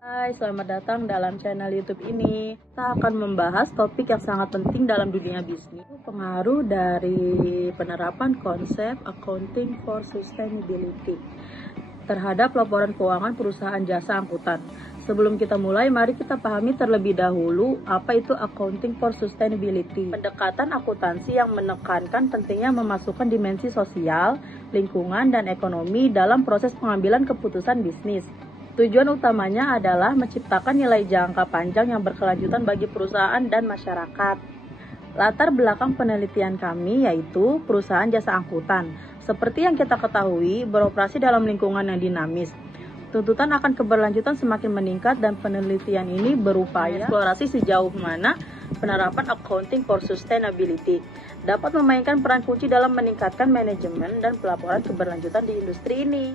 Hai, selamat datang dalam channel YouTube ini. Kita akan membahas topik yang sangat penting dalam dunia bisnis, pengaruh dari penerapan konsep accounting for sustainability terhadap laporan keuangan perusahaan jasa angkutan. Sebelum kita mulai, mari kita pahami terlebih dahulu apa itu accounting for sustainability. Pendekatan akuntansi yang menekankan pentingnya memasukkan dimensi sosial, lingkungan, dan ekonomi dalam proses pengambilan keputusan bisnis. Tujuan utamanya adalah menciptakan nilai jangka panjang yang berkelanjutan bagi perusahaan dan masyarakat. Latar belakang penelitian kami yaitu perusahaan jasa angkutan. Seperti yang kita ketahui, beroperasi dalam lingkungan yang dinamis. Tuntutan akan keberlanjutan semakin meningkat dan penelitian ini berupaya eksplorasi sejauh mana penerapan accounting for sustainability dapat memainkan peran kunci dalam meningkatkan manajemen dan pelaporan keberlanjutan di industri ini.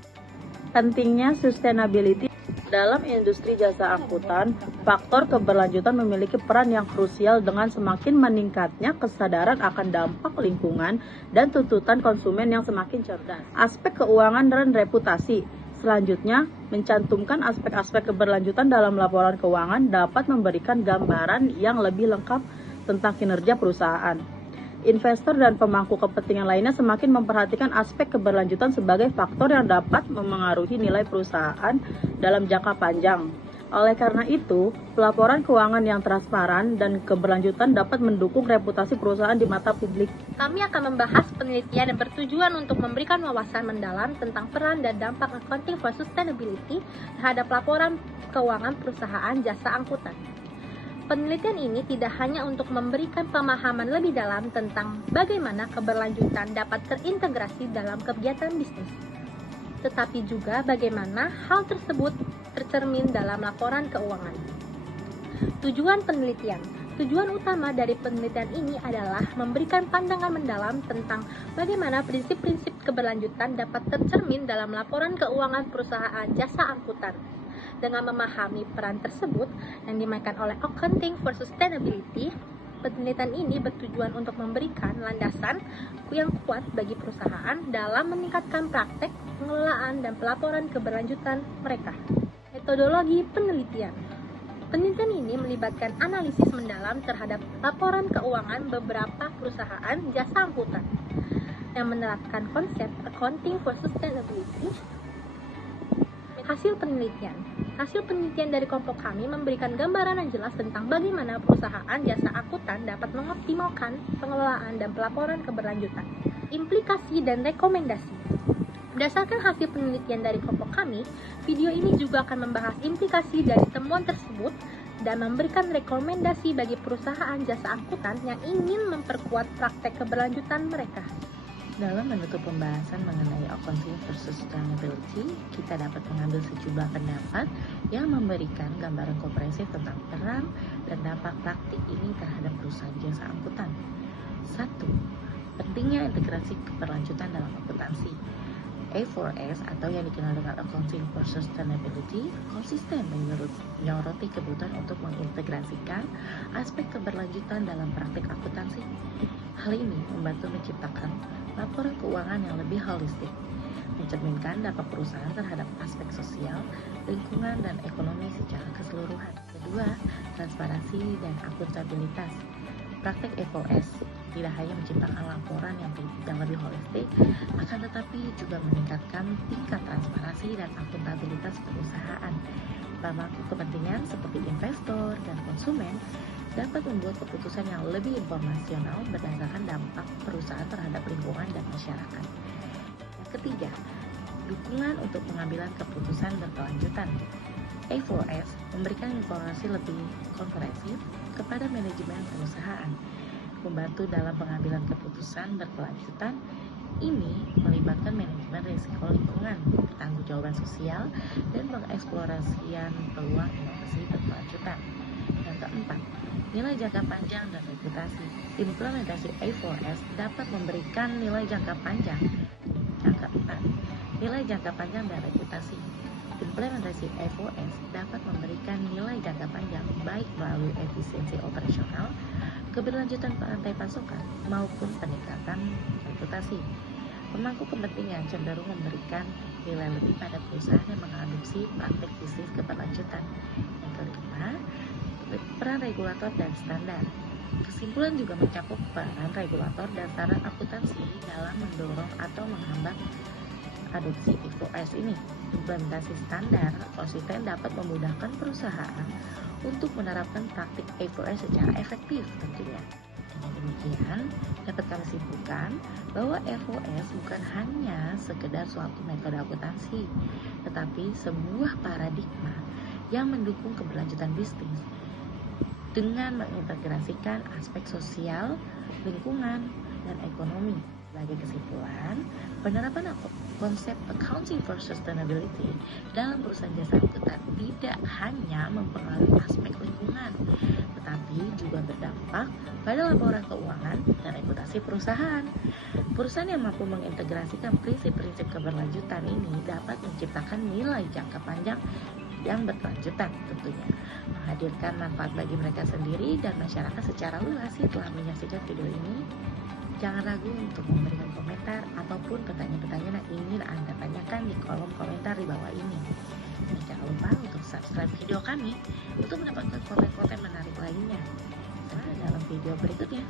Pentingnya sustainability dalam industri jasa angkutan, faktor keberlanjutan memiliki peran yang krusial dengan semakin meningkatnya kesadaran akan dampak lingkungan dan tuntutan konsumen yang semakin cerdas. Aspek keuangan dan reputasi. Selanjutnya, mencantumkan aspek-aspek keberlanjutan dalam laporan keuangan dapat memberikan gambaran yang lebih lengkap tentang kinerja perusahaan. Investor dan pemangku kepentingan lainnya semakin memperhatikan aspek keberlanjutan sebagai faktor yang dapat memengaruhi nilai perusahaan dalam jangka panjang. Oleh karena itu, pelaporan keuangan yang transparan dan keberlanjutan dapat mendukung reputasi perusahaan di mata publik. Kami akan membahas penelitian yang bertujuan untuk memberikan wawasan mendalam tentang peran dan dampak accounting for sustainability terhadap laporan keuangan perusahaan jasa angkutan. Penelitian ini tidak hanya untuk memberikan pemahaman lebih dalam tentang bagaimana keberlanjutan dapat terintegrasi dalam kegiatan bisnis, tetapi juga bagaimana hal tersebut tercermin dalam laporan keuangan. Tujuan penelitian. Tujuan utama dari penelitian ini adalah memberikan pandangan mendalam tentang bagaimana prinsip-prinsip keberlanjutan dapat tercermin dalam laporan keuangan perusahaan jasa angkutan. Dengan memahami peran tersebut yang dimainkan oleh Accounting for Sustainability, penelitian ini bertujuan untuk memberikan landasan yang kuat bagi perusahaan dalam meningkatkan praktek, pengelolaan, dan pelaporan keberlanjutan mereka. Metodologi penelitian. Penelitian ini melibatkan analisis mendalam terhadap laporan keuangan beberapa perusahaan jasa angkutan yang menerapkan konsep Accounting for Sustainability. Hasil penelitian dari kelompok kami memberikan gambaran yang jelas tentang bagaimana perusahaan jasa angkutan dapat mengoptimalkan pengelolaan dan pelaporan keberlanjutan. Implikasi dan rekomendasi. Berdasarkan hasil penelitian dari kelompok kami, video ini juga akan membahas implikasi dari temuan tersebut dan memberikan rekomendasi bagi perusahaan jasa angkutan yang ingin memperkuat praktek keberlanjutan mereka. Dalam menutup pembahasan mengenai accounting for sustainability, kita dapat mengambil sejumlah pendapat yang memberikan gambaran komprehensif tentang peran dan dampak praktik ini terhadap perusahaan jasa angkutan. 1. Pentingnya integrasi keberlanjutan dalam akuntansi. A4S atau yang dikenal dengan Accounting for Sustainability konsisten menyoroti kebutuhan untuk mengintegrasikan aspek keberlanjutan dalam praktik akuntansi. Hal ini membantu menciptakan laporan keuangan yang lebih holistik, mencerminkan dampak perusahaan terhadap aspek sosial, lingkungan, dan ekonomi secara keseluruhan. Kedua, transparansi dan akuntabilitas. Praktek A4S tidak hanya menciptakan laporan yang lebih holistik, akan tetapi juga meningkatkan tingkat transparansi dan akuntabilitas perusahaan. Pemangku kepentingan seperti investor dan konsumen dapat membuat keputusan yang lebih informasional berdasarkan dampak perusahaan terhadap lingkungan dan masyarakat. Yang ketiga, dukungan untuk pengambilan keputusan berkelanjutan. A4S memberikan informasi lebih komprehensif kepada manajemen perusahaan, membantu dalam pengambilan keputusan berkelanjutan. Ini melibatkan manajemen risiko lingkungan, pertanggungjawaban sosial, dan pengeksplorasian peluang inovasi berkelanjutan. Yang keempat, nilai jangka panjang dan reputasi. Implementasi A4S dapat memberikan nilai jangka panjang. Yang keempat, nilai jangka panjang dan reputasi. Implementasi A4S dapat memberikan nilai jangka panjang baik melalui efisiensi operasional, keberlanjutan rantai pasokan, maupun peningkatan reputasi. Pemangku kepentingan cenderung memberikan nilai lebih pada perusahaan yang mengadopsi praktik bisnis keberlanjutan. Yang kelima, peran regulator dan standar. Kesimpulan juga mencakup peran regulator dan standar akuntansi dalam mendorong atau menghambat adopsi IFRS ini. Implementasi standar konsisten dapat memudahkan perusahaan untuk menerapkan praktik IFRS secara efektif tentunya. Dengan demikian, dapat kami simpulkan bahwa FOS bukan hanya sekedar suatu metode akuntansi, tetapi sebuah paradigma yang mendukung keberlanjutan bisnis dengan mengintegrasikan aspek sosial, lingkungan, dan ekonomi. Sebagai kesimpulan, penerapan konsep accounting for sustainability dalam perusahaan jasa angkutan tidak hanya mempengaruhi aspek lingkungan, tetapi juga berdampak pada laporan keuangan dan reputasi perusahaan. Perusahaan yang mampu mengintegrasikan prinsip-prinsip keberlanjutan ini dapat menciptakan nilai jangka panjang yang berkelanjutan tentunya, menghadirkan manfaat bagi mereka sendiri dan masyarakat secara luas. Setelah menyaksikan video ini, jangan ragu untuk memberikan komentar ataupun pertanyaan-pertanyaan yang ingin Anda tanyakan di kolom komentar di bawah ini. Dan jangan lupa untuk subscribe video kami untuk mendapatkan konten-konten menarik lainnya. Sampai dalam video berikutnya.